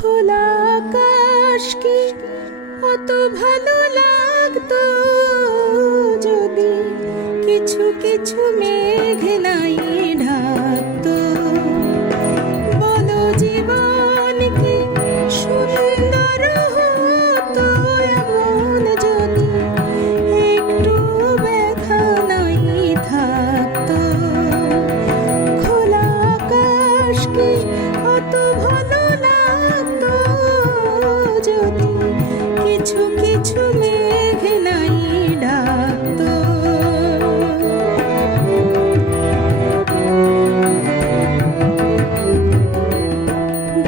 খোলা আকাশ কি? অত ভালো লাগতো যদি কিছু কিছু মেঘ কিছু কিছু মেঘ নাই ডাকতো।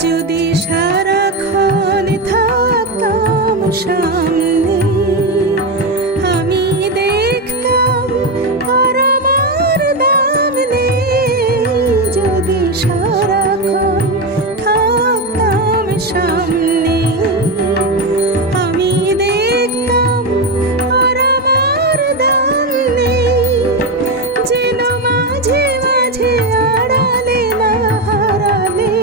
যদি সারাক্ষণ থাকতাম সামনে, আমি দেখতাম আর আমার দাম নেই। যদি সারাক্ষণ মাঝে আড়ালে না হারালে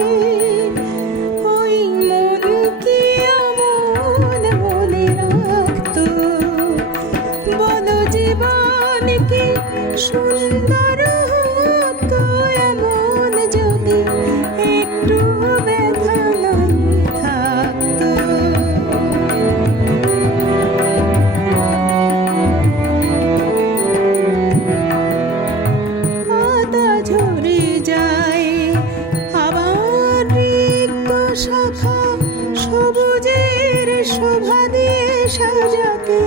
ওই মন কি আমন মনে রাখতো? বলো জীবন কি সুন্দর শাখা সবুজের শোভা দিয়ে সাজাতে।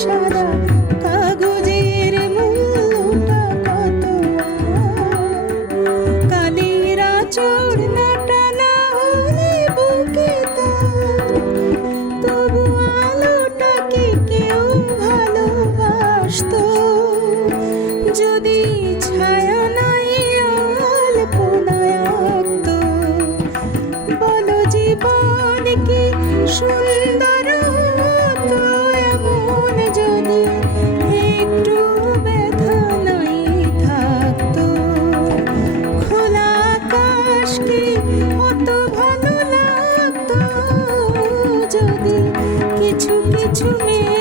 সাদা কাগজের মূল্যটা কত? কালির আঁচড় নাটা না হলে বুকে তবু আলোটাকে কেউ ভালোবাসতো? যদি ছায়া নাই আলপনায় আঁকতো। বলো জীবন কি সুন্দর কি ভালো লাগতো যদি কিছু কিছু মেয়ে